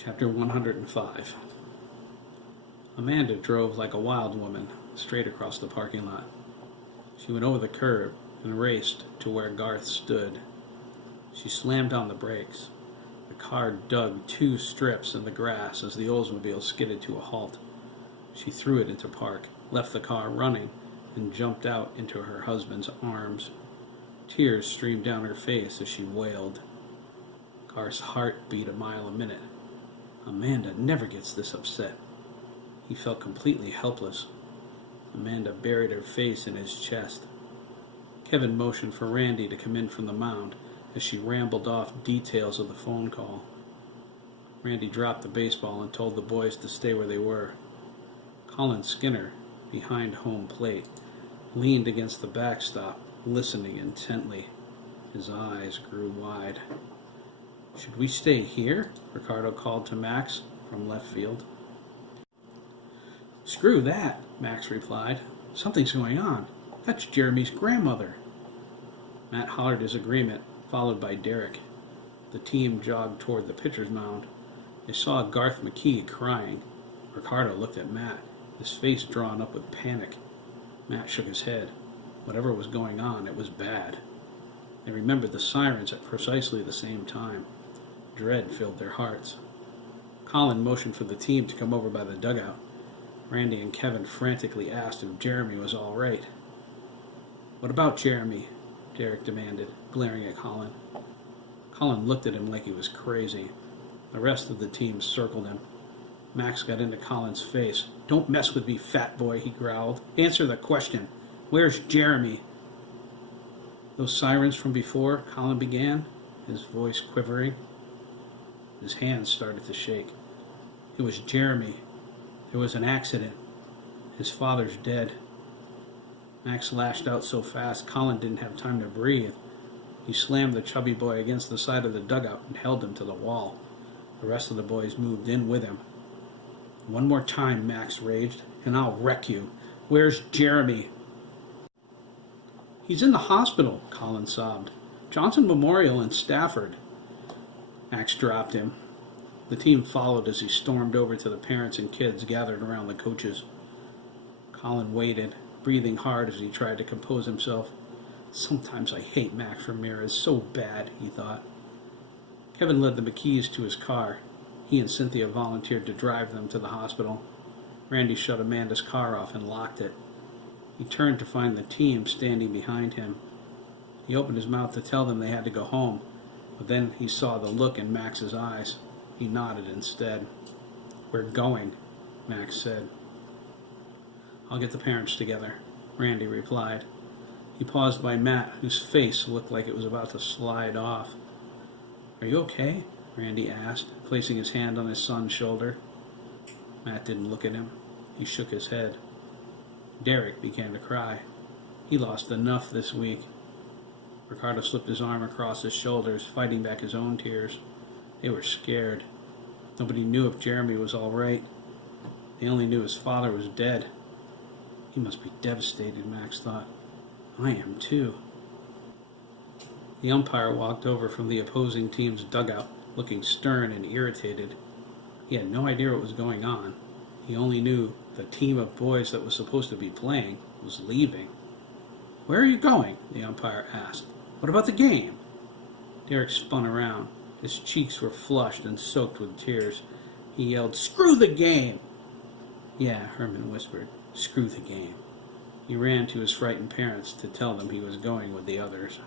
Chapter 105. Amanda drove like a wild woman straight across the parking lot. She went over the curb and raced to where Garth stood. She slammed on the brakes. The car dug 2 strips in the grass as the Oldsmobile skidded to a halt. She threw it into park, left the car running, and jumped out into her husband's arms. Tears streamed down her face as she wailed. Garth's heart beat a mile a minute. Amanda never gets this upset. He felt completely helpless. Amanda buried her face in his chest. Kevin motioned for Randy to come in from the mound as she rambled off details of the phone call. Randy dropped the baseball and told the boys to stay where they were. Colin Skinner, behind home plate, leaned against the backstop, listening intently. His eyes grew wide. "Should we stay here?" Ricardo called to Max from left field. "Screw that," Max replied. "Something's going on. That's Jeremy's grandmother." Matt hollered his agreement, followed by Derek. The team jogged toward the pitcher's mound. They saw Garth McKee crying. Ricardo looked at Matt, his face drawn up with panic. Matt shook his head. Whatever was going on, it was bad. They remembered the sirens at precisely the same time. Dread filled their hearts. Colin motioned for the team to come over by the dugout. Randy and Kevin frantically asked if Jeremy was all right. "What about Jeremy?" Derek demanded, glaring at Colin. Colin looked at him like he was crazy. The rest of the team circled him. Max got into Colin's face. "Don't mess with me, fat boy," he growled. "Answer the question. Where's Jeremy?" "Those sirens from before," Colin began, his voice quivering. His hands started to shake. "It was Jeremy. There was an accident. His father's dead." Max lashed out so fast Colin didn't have time to breathe. He slammed the chubby boy against the side of the dugout and held him to the wall. The rest of the boys moved in with him. "One more time," Max raged, "and I'll wreck you. Where's Jeremy?" "He's in the hospital," Colin sobbed. "Johnson Memorial in Stafford." Max dropped him. The team followed as he stormed over to the parents and kids gathered around the coaches. Colin waited, breathing hard as he tried to compose himself. "Sometimes I hate Max Ramirez so bad," he thought. Kevin led the McKees to his car. He and Cynthia volunteered to drive them to the hospital. Randy shut Amanda's car off and locked it. He turned to find the team standing behind him. He opened his mouth to tell them they had to go home, but then he saw the look in Max's eyes. He nodded instead. "We're going," Max said. "I'll get the parents together," Randy replied. He paused by Matt, whose face looked like it was about to slide off. "Are you okay?" Randy asked, placing his hand on his son's shoulder. Matt didn't look at him. He shook his head. Derek began to cry. He lost enough this week. Ricardo slipped his arm across his shoulders, fighting back his own tears. They were scared. Nobody knew if Jeremy was all right. They only knew his father was dead. He must be devastated, Max thought. I am too. The umpire walked over from the opposing team's dugout, looking stern and irritated. He had no idea what was going on. He only knew the team of boys that was supposed to be playing was leaving. "Where are you going?" the umpire asked. "What about the game?" Derek spun around. His cheeks were flushed and soaked with tears. He yelled, "Screw the game!" "Yeah," Herman whispered. "Screw the game." He ran to his frightened parents to tell them he was going with the others.